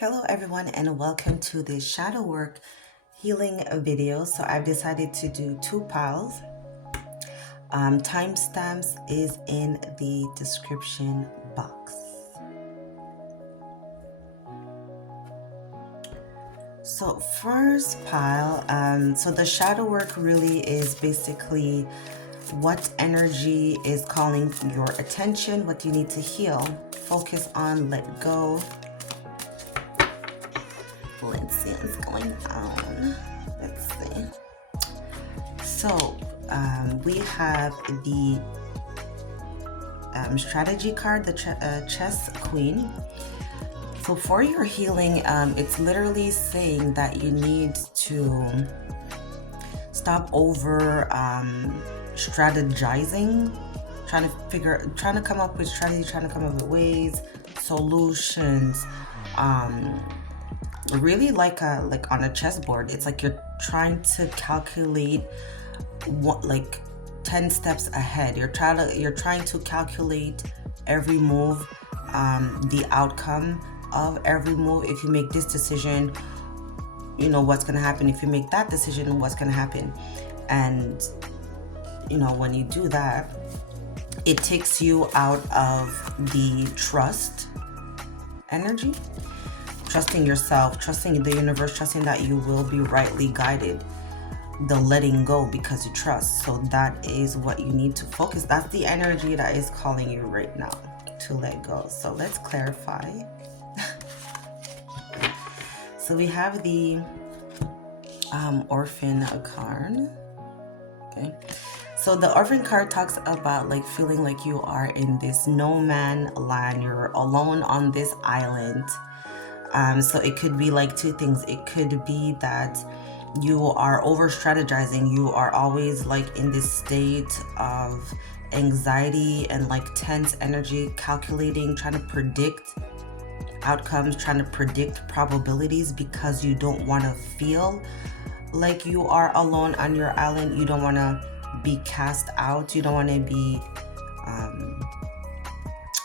Hello everyone and welcome to the shadow work healing video. So I've decided to do two piles. Timestamps is in the description box. So first pile, so the shadow work really is basically what energy is calling your attention, what you need to heal, focus on, let go. Let's see what's going on. Let's see. So we have the strategy card, the chess queen. So for your healing, it's literally saying that you need to stop over strategizing, trying to come up with strategy, trying to come up with ways, solutions. Really like on a chessboard, it's like you're trying to calculate what, like 10 steps ahead. You're trying to calculate every move, the outcome of every move. If you make this decision, you know what's going to happen. If you make that decision, what's going to happen. And you know, when you do that, it takes you out of the trust energy, trusting yourself, trusting the universe, trusting that you will be rightly guided, the letting go because you trust. So that is what you need to focus. That's the energy that is calling you right now to let go. So let's clarify. So we have the orphan card. Okay. So the orphan card talks about like feeling like you are in this no man land. You're alone on this island. So it could be like two things. It could be that you are over strategizing. You are always like in this state of anxiety and like tense energy, calculating, trying to predict outcomes, trying to predict probabilities because you don't want to feel like you are alone on your island. You don't want to be cast out. You don't want to be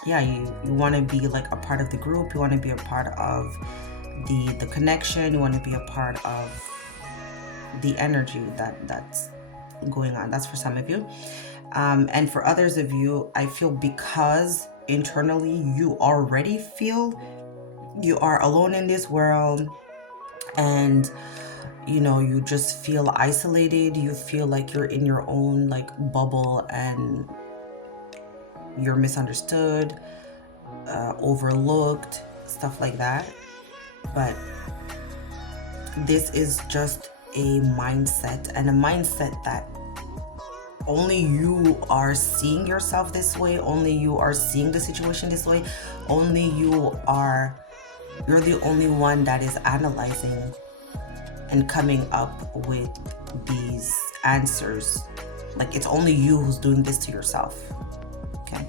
you want to be like a part of the group. You want to be a part of the connection. You want to be a part of the energy that's going on. That's for some of you, and for others of you, I feel because internally you already feel you are alone in this world, and you know, you just feel isolated. You feel like you're in your own like bubble and you're misunderstood, overlooked, stuff like that. But this is just a mindset, and a mindset that only you are seeing yourself this way, only you are seeing the situation this way, only you're the only one that is analyzing and coming up with these answers. Like it's only you who's doing this to yourself. Okay,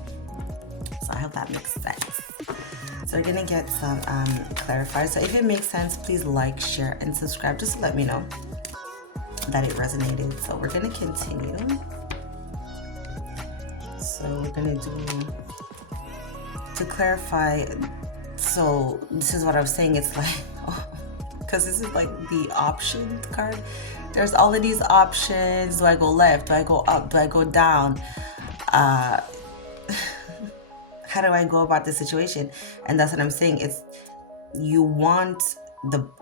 so I hope that makes sense. So we're gonna get some clarifiers. So if it makes sense, please like, share, and subscribe just to let me know that it resonated. So we're gonna continue. So we're gonna do, to clarify, so this is what I was saying, it's like, because this is like the option card. There's all of these options. Do I go left? Do I go up? Do I go down? How do I go about this situation? And that's what I'm saying. It's, you want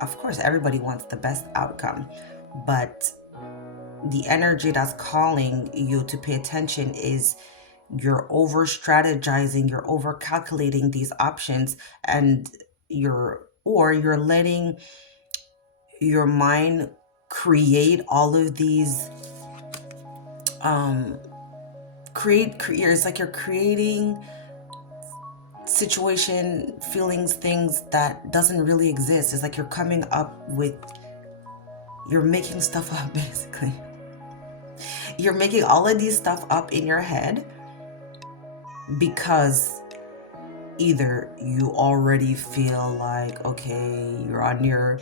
of course, everybody wants the best outcome, but the energy that's calling you to pay attention is you're over strategizing, you're over calculating these options, and you're letting your mind create all of these it's like you're creating situation, feelings, things that doesn't really exist. It's like you're coming up with, you're making stuff up basically. You're making all of these stuff up in your head because either you already feel like, okay, you're on your,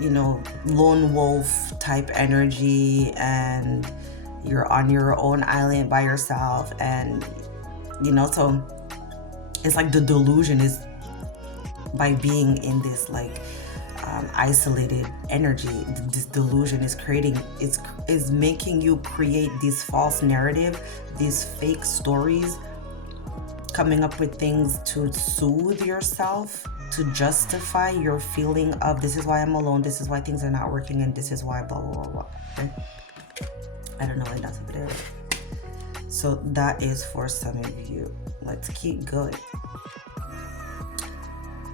you know, lone wolf type energy and you're on your own island by yourself, and you know, so it's like the delusion is by being in this like isolated energy. This delusion is making you create this false narrative, these fake stories, coming up with things to soothe yourself, to justify your feeling of this is why I'm alone, this is why things are not working, and this is why blah blah blah blah. Okay? I don't know why that's over there. So that is for some of you. Let's keep going.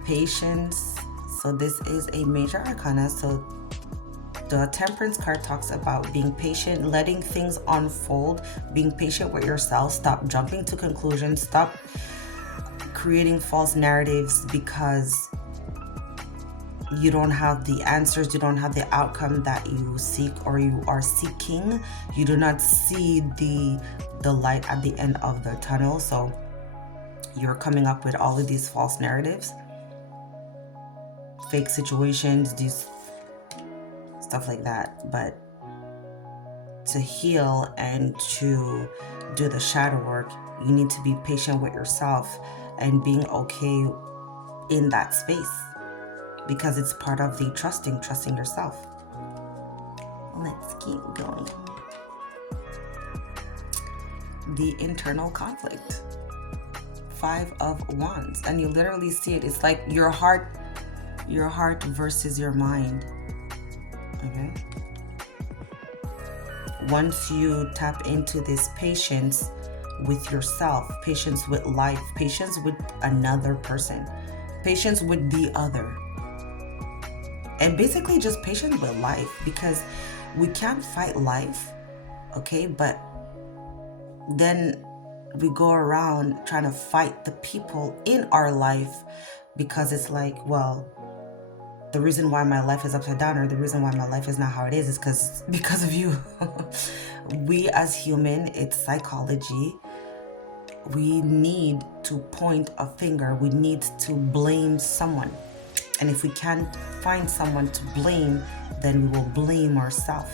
Patience. So this is a major arcana. So the Temperance card talks about being patient, letting things unfold, being patient with yourself. Stop jumping to conclusions. Stop creating false narratives because you don't have the answers, you don't have the outcome that you seek or you are seeking. You do not see the light at the end of the tunnel. So you're coming up with all of these false narratives, fake situations, these stuff like that. But to heal and to do the shadow work, you need to be patient with yourself and being okay in that space, because it's part of the trusting yourself. Let's keep going. The internal conflict. 5 of Wands. And you literally see it. It's like your heart versus your mind. Okay? Once you tap into this patience with yourself, patience with life, patience with another person, patience with the other, and basically just patience with life, because we can't fight life, okay? But then we go around trying to fight the people in our life, because it's like, well, the reason why my life is upside down, or the reason why my life is not how it is because of you. We as human, it's psychology. We need to point a finger. We need to blame someone. And if we can't find someone to blame, then we will blame ourselves.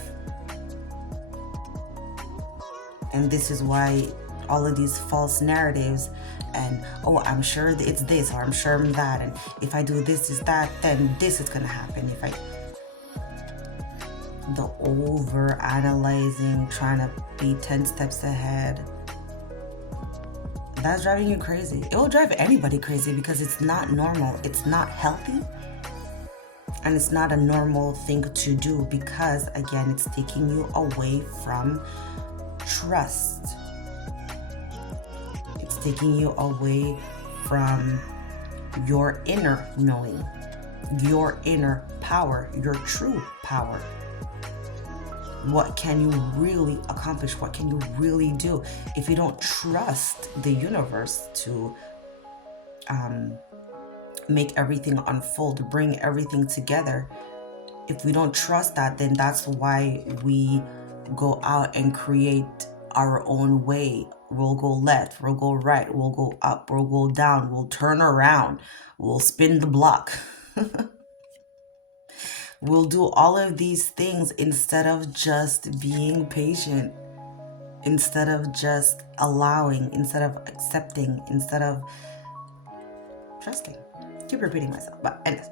And this is why all of these false narratives and, oh, I'm sure it's this, or I'm sure I'm that, and if I do this is that, then this is gonna happen. The over analyzing, trying to be 10 steps ahead, that's driving you crazy. It will drive anybody crazy, because it's not normal, it's not healthy, and it's not a normal thing to do, because again, it's taking you away from trust. It's taking you away from your inner knowing, your inner power, your true power. What can you really accomplish? What can you really do? If you don't trust the universe to make everything unfold, bring everything together, if we don't trust that, then that's why we go out and create our own way. We'll go left, we'll go right, we'll go up, we'll go down, we'll turn around, we'll spin the block. We'll do all of these things instead of just being patient, instead of just allowing, instead of accepting, instead of trusting. Keep repeating myself. But anyways,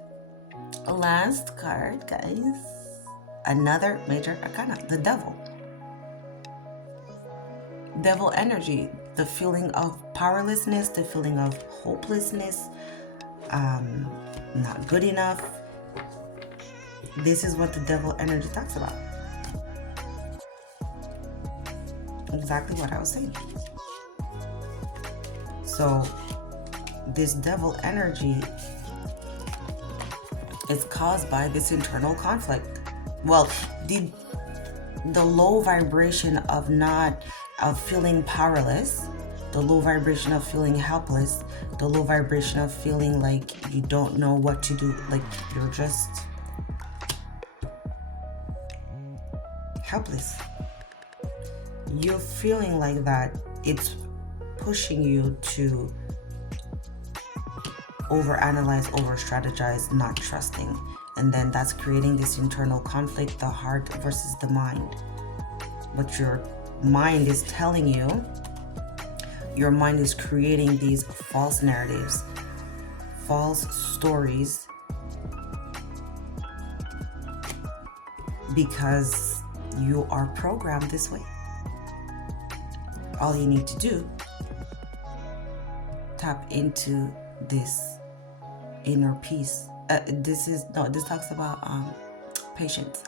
last card, guys. Another major arcana, the devil. Devil energy, the feeling of powerlessness, the feeling of hopelessness, not good enough. This is what the devil energy talks about. Exactly what I was saying. So this devil energy is caused by this internal conflict. Well, the low vibration of feeling powerless, the low vibration of feeling helpless, the low vibration of feeling like you don't know what to do, like you're just helpless. You're feeling like that. It's pushing you to overanalyze, over-strategize, not trusting. And then that's creating this internal conflict, the heart versus the mind. But your mind is telling you, your mind is creating these false narratives, false stories because you are programmed this way. All you need to do, tap into this inner peace. This talks about patience.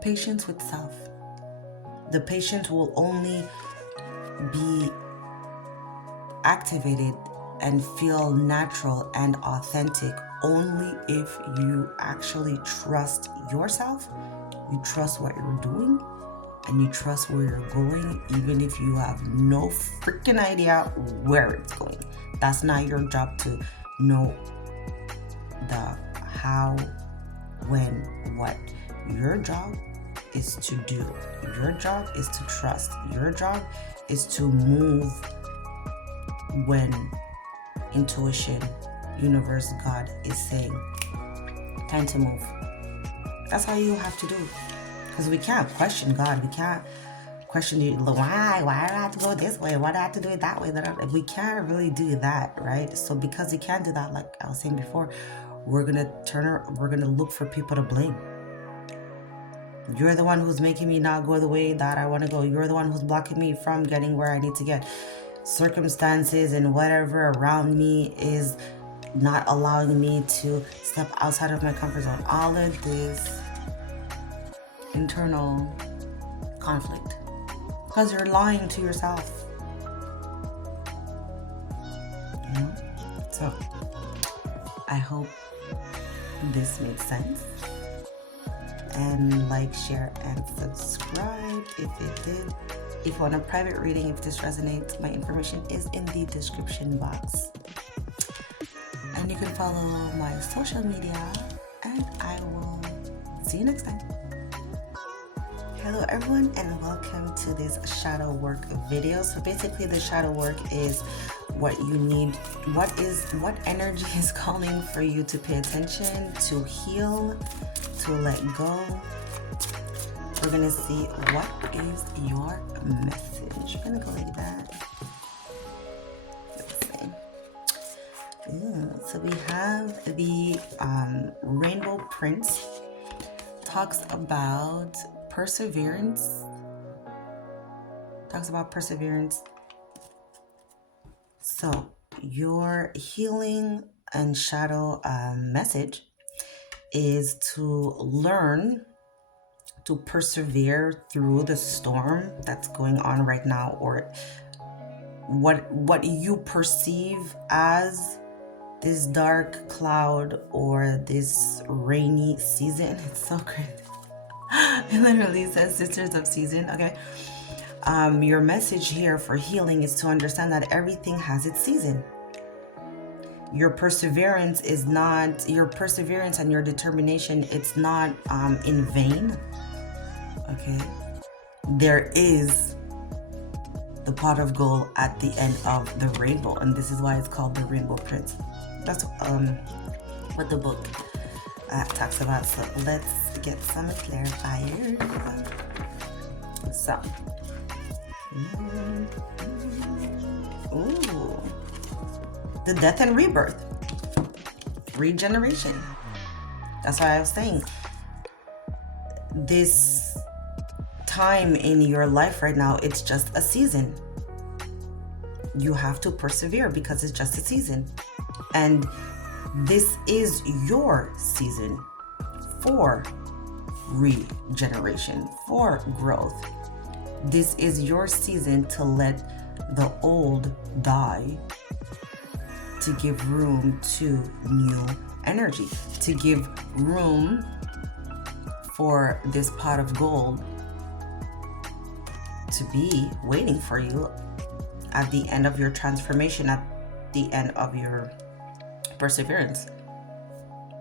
Patience with self. The patience will only be activated and feel natural and authentic only if you actually trust yourself, you trust what you're doing, and you trust where you're going, even if you have no freaking idea where it's going. That's not your job to know the how, when, what. Your job is to do. Your job is to trust. Your job is to move when intuition, universe, God is saying, time to move. That's all you have to do. Because we can't question God. We can't question why do I have to go this way? Why do I have to do it that way? We can't really do that, right? So because you can't do that, like I was saying before, we're gonna look for people to blame. You're the one who's making me not go the way that I want to go. You're the one who's blocking me from getting where I need to get. Circumstances and whatever around me is not allowing me to step outside of my comfort zone. All of this internal conflict because you're lying to yourself. So I hope this made sense. And like, share, and subscribe if it did. If you want a private reading, if this resonates, my information is in the description box. And you can follow my social media, and I will see you next time. Hello everyone, and welcome to this shadow work video. So basically the shadow work is what you need, what energy is calling for you to pay attention, to heal, to let go. We're gonna see what is your message. We're gonna go like that. Let's see. So we have the Rainbow Prince. Talks about perseverance. So your healing and shadow message is to learn to persevere through the storm that's going on right now, or what you perceive as this dark cloud or this rainy season. It's so crazy. It literally says Sisters of Season. Okay. Your message here for healing is to understand that everything has its season. Your perseverance and your determination, it's not in vain. Okay. There is the pot of gold at the end of the rainbow, and this is why it's called the Rainbow Prince. That's what the book talks about. So let's get some clarifiers. So, the death and rebirth, regeneration. That's why I was saying this time in your life right now, it's just a season. You have to persevere because it's just a season. And this is your season for regeneration, for growth. This is your season to let the old die, to give room to new energy, to give room for this pot of gold to be waiting for you at the end of your transformation, at the end of your perseverance.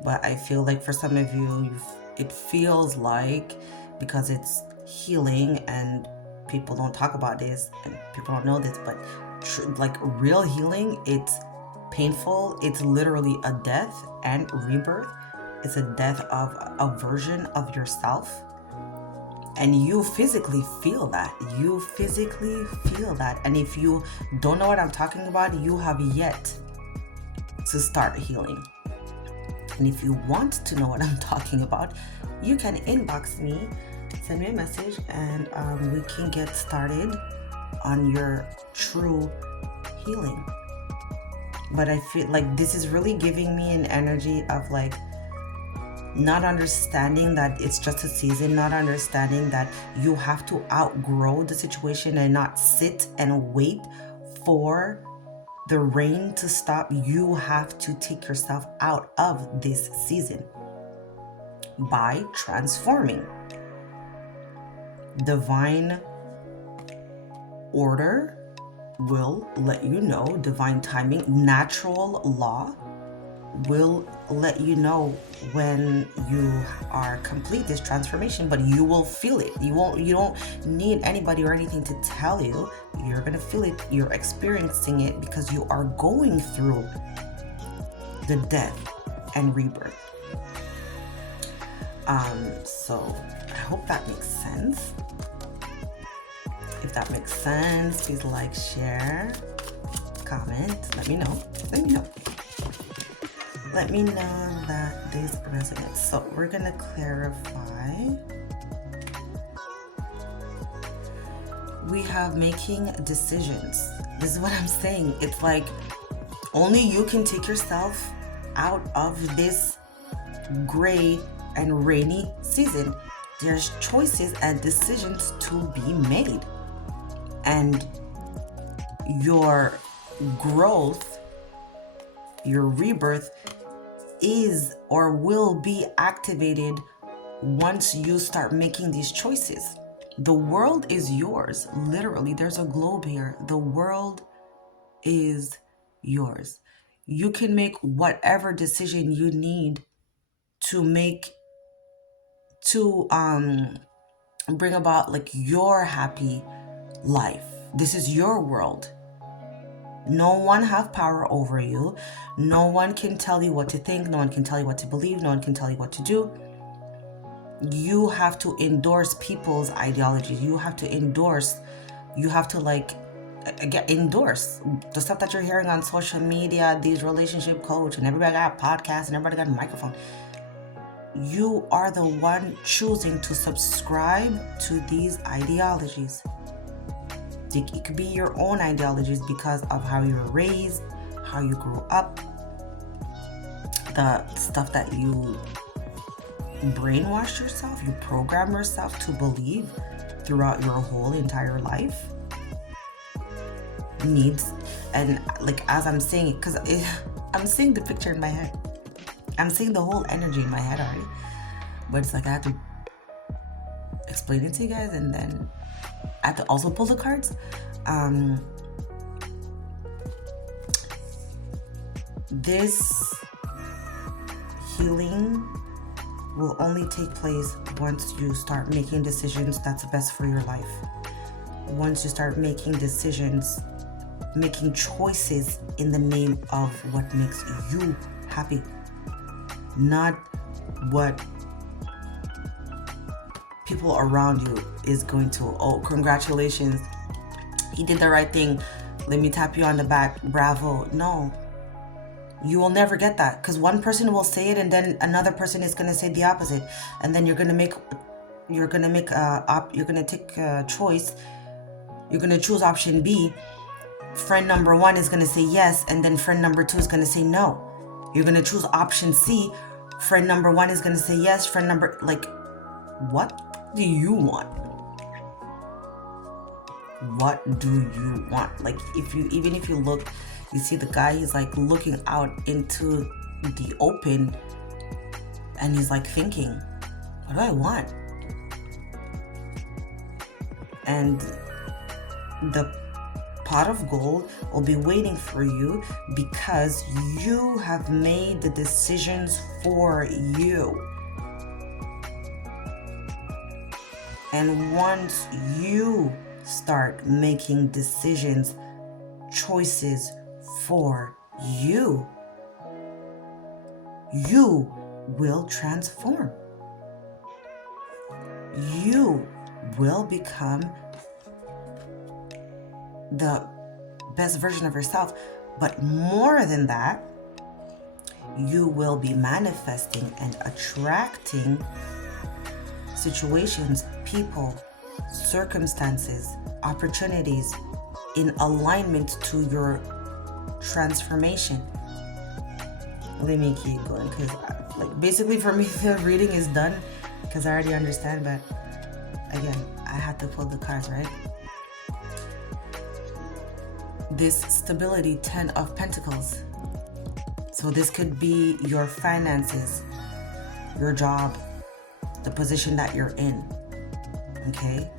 But I feel like for some of you, it feels like, because it's healing and people don't talk about this and people don't know this, but like real healing, it's painful. It's literally a death and rebirth. It's a death of a version of yourself. And you physically feel that. And if you don't know what I'm talking about, you have yet to start healing. And if you want to know what I'm talking about, you can inbox me, send me a message, and we can get started on your true healing. But I feel like this is really giving me an energy of like not understanding that it's just a season, not understanding that you have to outgrow the situation and not sit and wait for the rain to stop. You have to take yourself out of this season by transforming. Divine order will let you know, divine timing, natural law will let you know when you are complete this transformation, but you will feel it. You don't need anybody or anything to tell you. You're gonna feel it. You're experiencing it because you are going through the death and rebirth. So I hope that makes sense. If that makes sense, please like, share, comment, let me know. Let me know that this resonates. So we're gonna clarify. We have making decisions. This is what I'm saying. It's like only you can take yourself out of this gray and rainy season. There's choices and decisions to be made. And your growth, your rebirth is or will be activated once you start making these choices. The world is yours. Literally, there's a globe here. The world is yours. You can make whatever decision you need to make to bring about like your happy life. This is your world. No one have power over you. No one can tell you what to think. No one can tell you what to believe. No one can tell you what to do. You have to endorse people's ideologies. You have to endorse the stuff that you're hearing on social media, these relationship coach, and everybody got a podcast and everybody got a microphone. You are the one choosing to subscribe to these ideologies. It could be your own ideologies because of how you were raised, how you grew up, the stuff that you brainwash yourself, you program yourself to believe throughout your whole entire life. Needs, and like as I'm saying it, because I'm seeing the picture in my head. I'm seeing the whole energy in my head already. But it's like I have to explain it to you guys, and then I have to also pull the cards. This healing will only take place once you start making decisions that's best for your life. Once you start making decisions, making choices in the name of what makes you happy, not what people around you is going to, oh, congratulations, he did the right thing, let me tap you on the back, bravo. No, you will never get that, because one person will say it and then another person is going to say the opposite, and then you're going to take a choice. You're going to choose option B. Friend number one is going to say yes, and then friend number two is going to say no. You're going to choose option C. Friend number one is going to say yes. What do you want? What do you want? Like, even if you look, you see the guy, he's like looking out into the open and he's like thinking, what do I want? And the pot of gold will be waiting for you because you have made the decisions for you. And once you start making decisions, choices for you, you will transform. You will become the best version of yourself. But more than that, you will be manifesting and attracting situations, people, circumstances, opportunities in alignment to your transformation. Let me keep going, because basically for me the reading is done because I already understand, but again, I had to pull the cards, right? This stability, 10 of Pentacles. So this could be your finances, your job, the position that you're in, okay?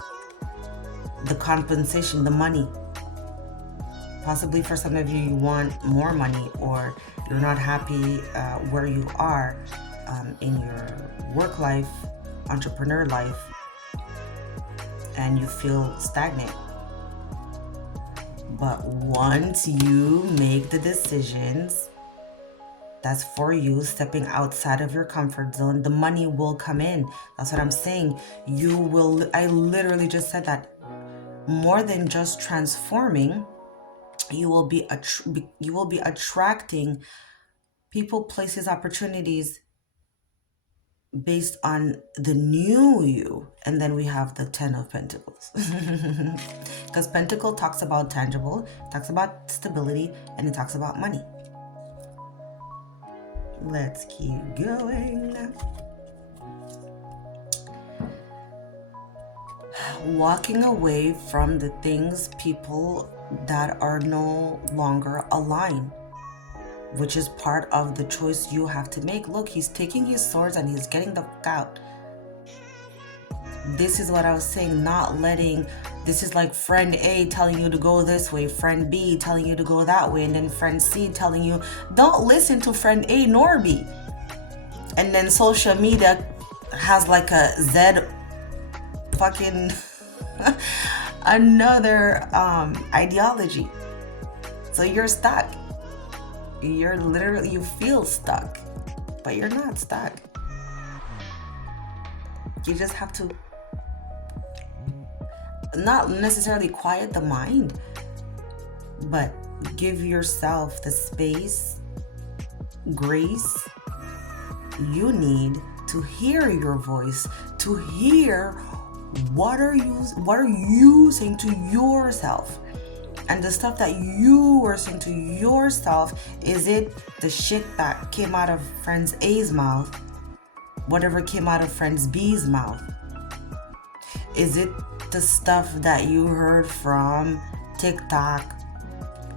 The compensation, the money. Possibly for some of you, you want more money, or you're not happy where you are in your work life, entrepreneur life, and you feel stagnant. But once you make the decisions that's for you, stepping outside of your comfort zone, the money will come in. That's what I'm saying. You will, I literally just said that. More than just transforming, you will be attracting people, places, opportunities based on the new you. And then we have the 10 of Pentacles. Because Pentacle talks about tangible, talks about stability, and it talks about money. Let's keep going. Walking away from the things, people that are no longer aligned, which is part of the choice you have to make. Look, he's taking his swords and he's getting the fuck out. This is what I was saying, not letting, this is like friend A telling you to go this way, friend B telling you to go that way, and then friend C telling you, don't listen to friend A nor B. And then social media has like a Z fucking another ideology. So you're stuck. You're literally, you feel stuck, but you're not stuck. You just have to not necessarily quiet the mind, but give yourself the space, grace you need to hear your voice, to hear what are you saying to yourself. And the stuff that you are saying to yourself, is it the shit that came out of friend A's mouth? Whatever came out of friend B's mouth? Is it the stuff that you heard from TikTok,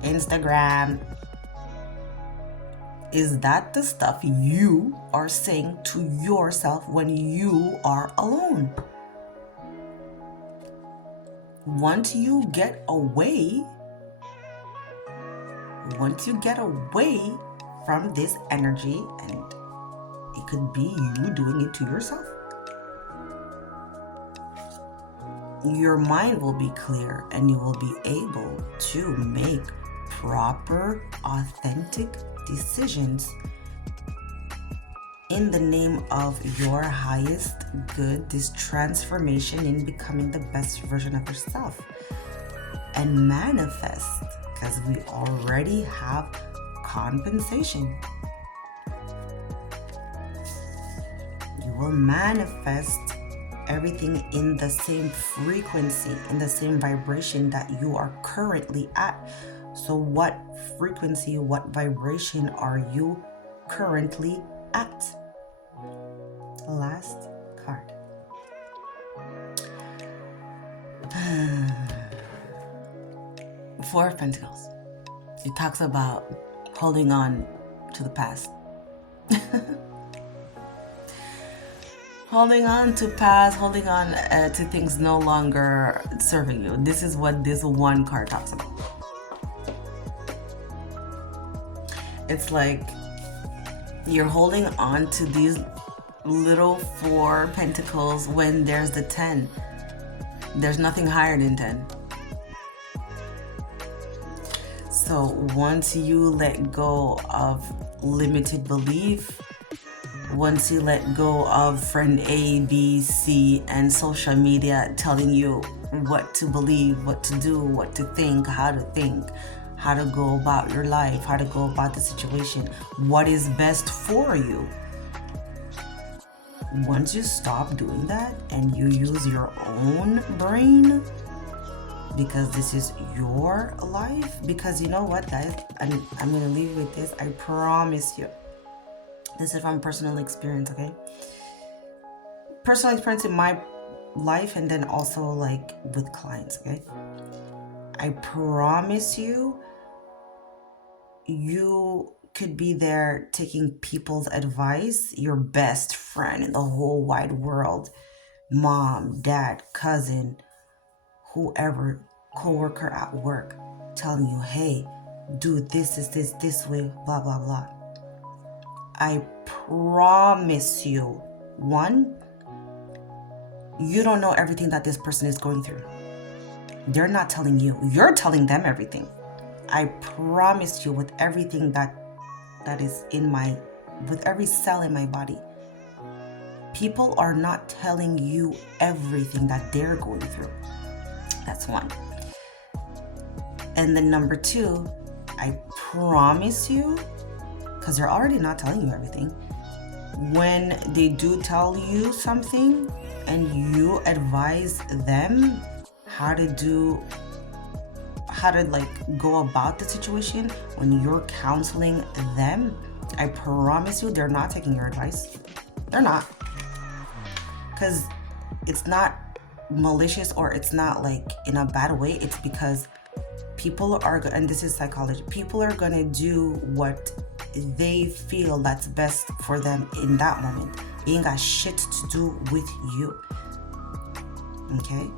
Instagram? Is that the stuff you are saying to yourself when you are alone? Once you get away from this energy, and it could be you doing it to yourself, your mind will be clear and you will be able to make proper, authentic decisions in the name of your highest good, this transformation in becoming the best version of yourself, and manifest, because we already have compensation. You will manifest everything in the same frequency, in the same vibration that you are currently at. So what frequency, what vibration are you currently at? Last card. Four of Pentacles. It talks about holding on to the past. Holding on to past, holding on to things no longer serving you. This is what this one card talks about. It's like you're holding on to these little 4 pentacles when there's the 10. There's nothing higher than 10. So once you let go of limited belief, once you let go of friend A, B, C, and social media telling you what to believe, what to do, what to think, how to go about your life, how to go about the situation, what is best for you. Once you stop doing that and you use your own brain, because this is your life, because you know what, guys, I'm gonna leave you with this. I promise you, this is from personal experience, okay? Personal experience in my life, and then also like with clients, okay? I promise you, you could be there taking people's advice, your best friend in the whole wide world, mom, dad, cousin, whoever, coworker at work, telling you, hey, do this way, blah, blah, blah. I promise you, one, you don't know everything that this person is going through. They're not telling you. You're telling them everything. I promise you, with everything that is with every cell in my body, people are not telling you everything that they're going through. That's one. And then number two, I promise you, because they're already not telling you everything, when they do tell you something and you advise them how to like go about the situation, when you're counseling them, I promise you, they're not taking your advice. They're not. Because it's not malicious, or it's not like in a bad way. It's because people are, and this is psychology, people are gonna do what they feel that's best for them in that moment. It ain't got shit to do with you. Okay?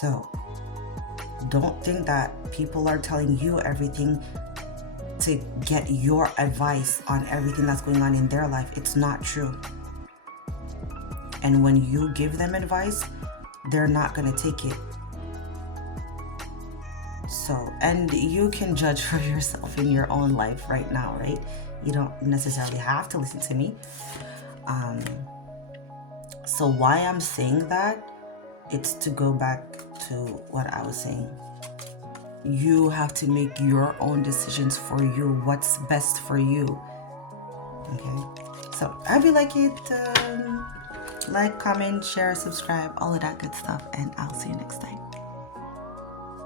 So don't think that people are telling you everything to get your advice on everything that's going on in their life. It's not true. And when you give them advice, they're not going to take it. So, and you can judge for yourself in your own life right now, right? You don't necessarily have to listen to me. So why I'm saying that, it's to go back to what I was saying. You have to make your own decisions for you, what's best for you. Okay? So I hope you like it. Like, comment, share, subscribe, all of that good stuff. And I'll see you next time.